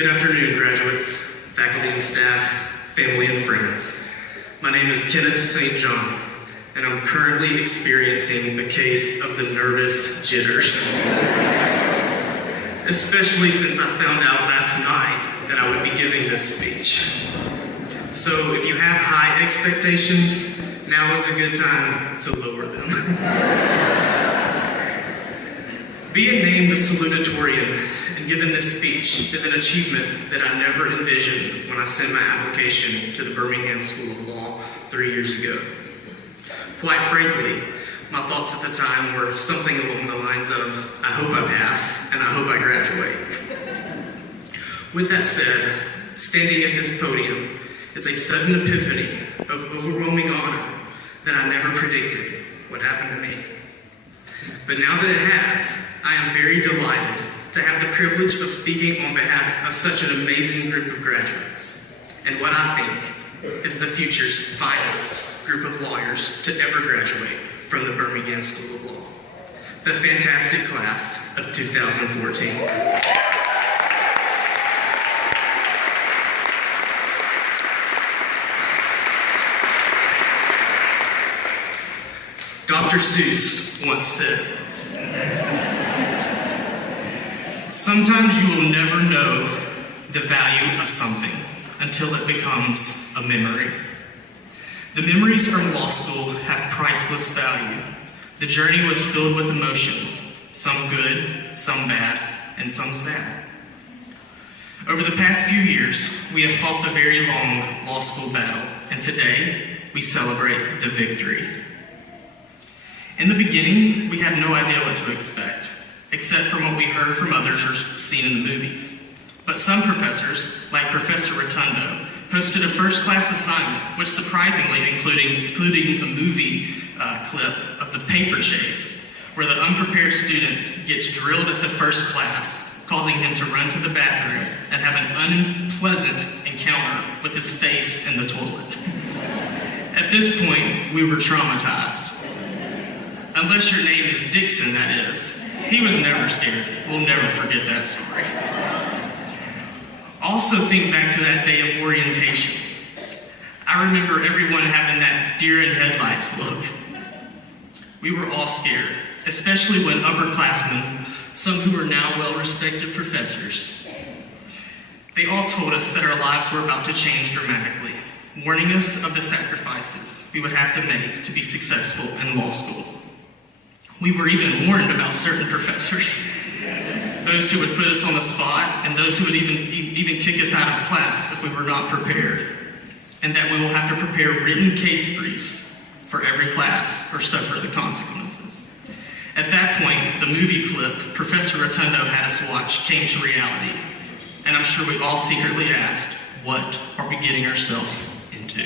Good afternoon, graduates, faculty and staff, family and friends. My name is Kenneth St. John, and I'm currently experiencing a case of the nervous jitters. Especially since I found out last night that I would be giving this speech. So if you have high expectations, now is a good time to lower them. Being named the Salutatorian and given this speech is an achievement that I never envisioned when I sent my application to the Birmingham School of Law 3 years ago. Quite frankly, my thoughts at the time were something along the lines of, I hope I pass and I hope I graduate. With that said, standing at this podium is a sudden epiphany of overwhelming honor that I never predicted would happen to me. But now that it has, I am very delighted to have the privilege of speaking on behalf of such an amazing group of graduates, and what I think is the future's finest group of lawyers to ever graduate from the Birmingham School of Law, the fantastic class of 2014. Dr. Seuss once said, "Sometimes you will never know the value of something until it becomes a memory." The memories from law school have priceless value. The journey was filled with emotions, some good, some bad, and some sad. Over the past few years, we have fought the very long law school battle, and today we celebrate the victory. In the beginning, we had no idea what to expect, except from what we heard from others or seen in the movies. But some professors, like Professor Rotundo, posted a first-class assignment, which surprisingly including a movie clip of the paper chase, where the unprepared student gets drilled at the first class, causing him to run to the bathroom and have an unpleasant encounter with his face in the toilet. At this point, we were traumatized. Unless your name is Dixon, that is. He was never scared. We'll never forget that story. Also think back to that day of orientation. I remember everyone having that deer in headlights look. We were all scared, especially when upperclassmen, some who are now well-respected professors, they all told us that our lives were about to change dramatically, warning us of the sacrifices we would have to make to be successful in law school. We were even warned about certain professors, those who would put us on the spot, and those who would even kick us out of class if we were not prepared, and that we will have to prepare written case briefs for every class or suffer the consequences. At that point, the movie clip Professor Rotundo had us watch came to reality, and I'm sure we all secretly asked, what are we getting ourselves into?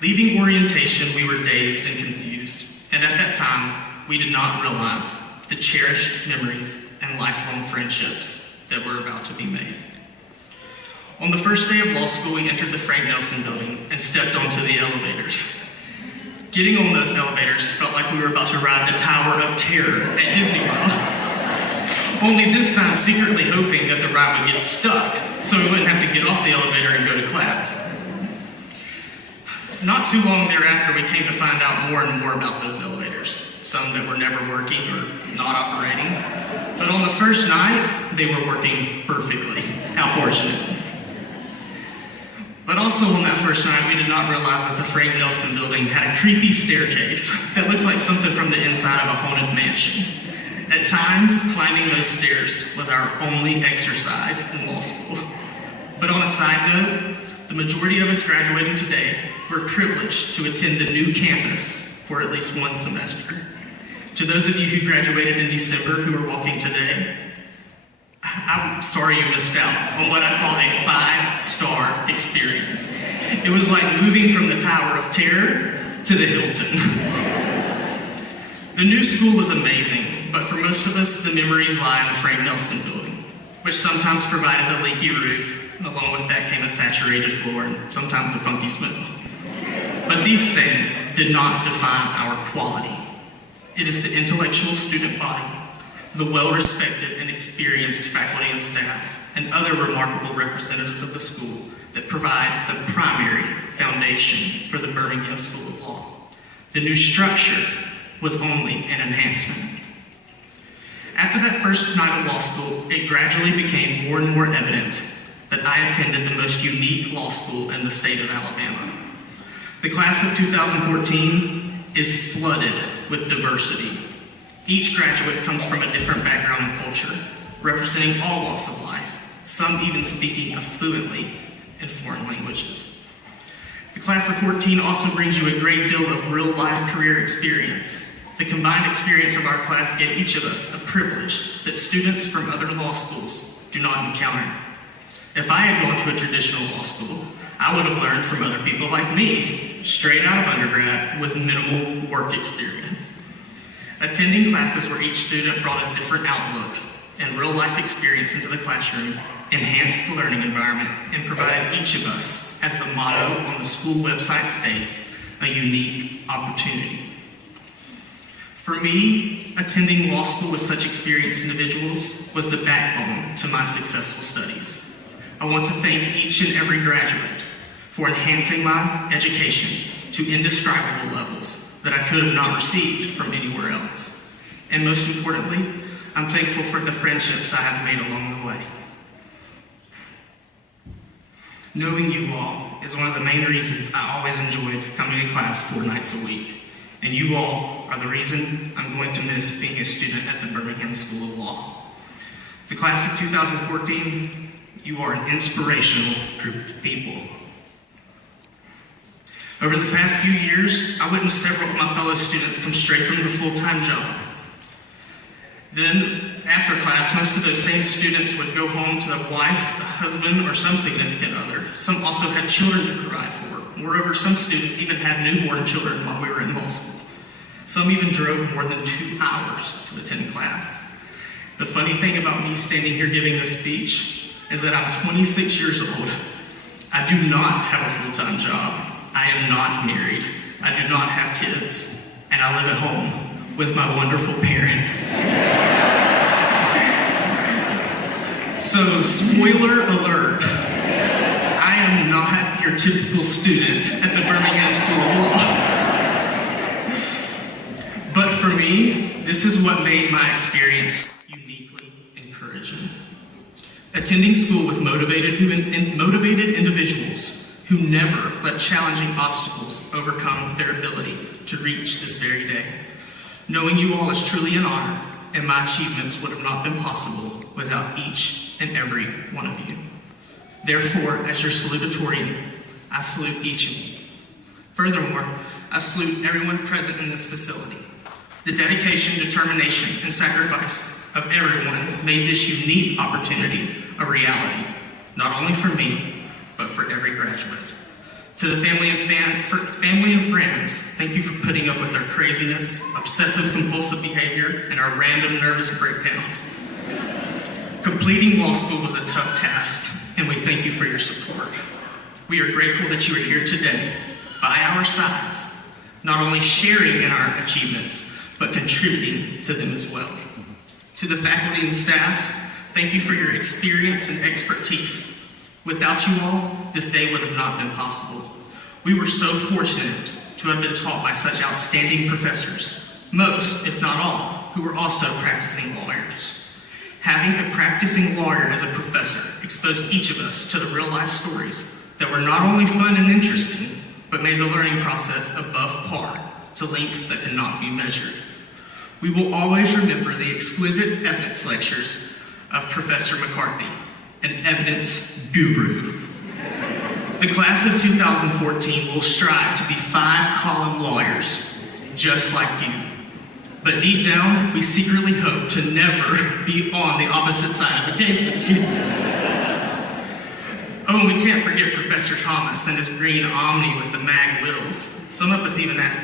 Leaving orientation, we were dazed and confused. And at that time, we did not realize the cherished memories and lifelong friendships that were about to be made. On the first day of law school, we entered the Frank Nelson building and stepped onto the elevators. Getting on those elevators felt like we were about to ride the Tower of Terror at Disney World. Only this time secretly hoping that the ride would get stuck so we wouldn't have to get off the elevator and go to class. Not too long thereafter, we came to find out more and more about those elevators, some that were never working or not operating. But on the first night, they were working perfectly. How fortunate. But also on that first night, we did not realize that the Frank Nelson building had a creepy staircase that looked like something from the inside of a haunted mansion. At times, climbing those stairs was our only exercise in law school. But on a side note, the majority of us graduating today were privileged to attend the new campus for at least one semester. To those of you who graduated in December who are walking today, I'm sorry you missed out on what I call a 5-star experience. It was like moving from the Tower of Terror to the Hilton. The new school was amazing, but for most of us, the memories lie in the Frank Nelson building, which sometimes provided a leaky roof. Along with that came a saturated floor and sometimes a funky smell. But these things did not define our quality. It is the intellectual student body, the well-respected and experienced faculty and staff, and other remarkable representatives of the school that provide the primary foundation for the Birmingham School of Law. The new structure was only an enhancement. After that first night of law school, it gradually became more and more evident that I attended the most unique law school in the state of Alabama. The class of 2014 is flooded with diversity. Each graduate comes from a different background and culture, representing all walks of life, some even speaking fluently in foreign languages. The class of 14 also brings you a great deal of real-life career experience. The combined experience of our class gave each of us a privilege that students from other law schools do not encounter. If I had gone to a traditional law school, I would have learned from other people like me, straight out of undergrad with minimal work experience. Attending classes where each student brought a different outlook and real-life experience into the classroom enhanced the learning environment and provided each of us, as the motto on the school website states, a unique opportunity. For me, attending law school with such experienced individuals was the backbone to my successful studies. I want to thank each and every graduate for enhancing my education to indescribable levels that I could have not received from anywhere else. And most importantly, I'm thankful for the friendships I have made along the way. Knowing you all is one of the main reasons I always enjoyed coming to class 4 nights a week. And you all are the reason I'm going to miss being a student at the Birmingham School of Law. The class of 2014, you are an inspirational group of people. Over the past few years, I witnessed several of my fellow students come straight from their full-time job. Then, after class, most of those same students would go home to a wife, a husband, or some significant other. Some also had children to provide for. Moreover, some students even had newborn children while we were in law school. Some even drove more than 2 hours to attend class. The funny thing about me standing here giving this speech is that I'm 26 years old. I do not have a full-time job. I am not married. I do not have kids. And I live at home with my wonderful parents. So, spoiler alert, I am not your typical student at the Birmingham School of Law. But for me, this is what made my experience uniquely encouraging. Attending school with motivated individuals who never let challenging obstacles overcome their ability to reach this very day. Knowing you all is truly an honor, and my achievements would have not been possible without each and every one of you. Therefore, as your salutatorian, I salute each of you. Furthermore, I salute everyone present in this facility. The dedication, determination, and sacrifice of everyone made this unique opportunity a reality, not only for me, but for every graduate. To the family and friends, thank you for putting up with our craziness, obsessive-compulsive behavior, and our random nervous breakdowns. Completing law school was a tough task, and we thank you for your support. We are grateful that you are here today, by our sides, not only sharing in our achievements, but contributing to them as well. To the faculty and staff, thank you for your experience and expertise. Without you all, this day would have not been possible. We were so fortunate to have been taught by such outstanding professors, most, if not all, who were also practicing lawyers. Having a practicing lawyer as a professor exposed each of us to the real-life stories that were not only fun and interesting, but made the learning process above par to lengths that cannot be measured. We will always remember the exquisite evidence lectures of Professor McCarthy, an evidence guru. The class of 2014 will strive to be 5-column lawyers, just like you. But deep down, we secretly hope to never be on the opposite side of the case with you. Oh, and we can't forget Professor Thomas and his green Omni with the mag wheels. Some of us even ask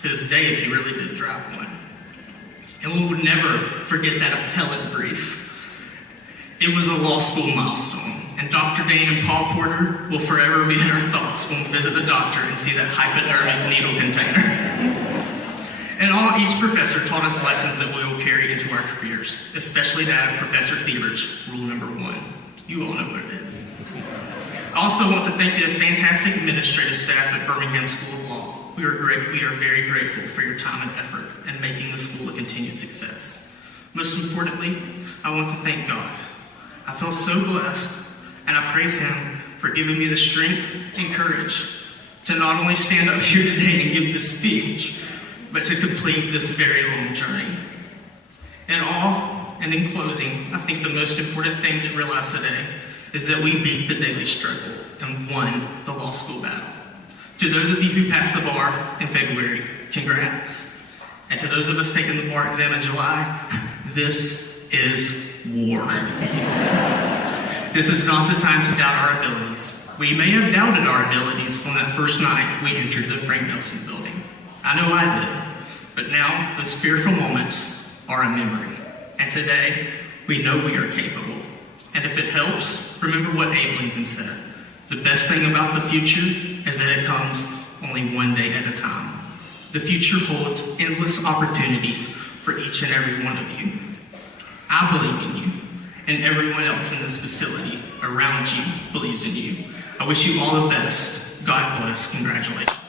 to this day if he really did drive one. And we would never forget that appellate brief. It was a law school milestone, and Dr. Dane and Paul Porter will forever be in our thoughts when we visit the doctor and see that hypodermic needle container. And each professor taught us lessons that we will carry into our careers, especially that of Professor Thiebert's rule number 1. You all know what it is. I also want to thank the fantastic administrative staff at Birmingham School of Law. We are very grateful for your time and effort in making the school a continued success. Most importantly, I want to thank God. I feel so blessed, and I praise Him for giving me the strength and courage to not only stand up here today and give this speech, but to complete this very long journey. In all, and in closing, I think the most important thing to realize today is that we beat the daily struggle and won the law school battle. To those of you who passed the bar in February, congrats. And to those of us taking the bar exam in July, this is war. This is not the time to doubt our abilities. We may have doubted our abilities on that first night we entered the Frank Nelson building. I know I did. But now those fearful moments are a memory. And today, we know we are capable. And if it helps, remember what Abe Lincoln said. The best thing about the future is that it comes only one day at a time. The future holds endless opportunities for each and every one of you. I believe in you, and everyone else in this facility around you believes in you. I wish you all the best. God bless. Congratulations.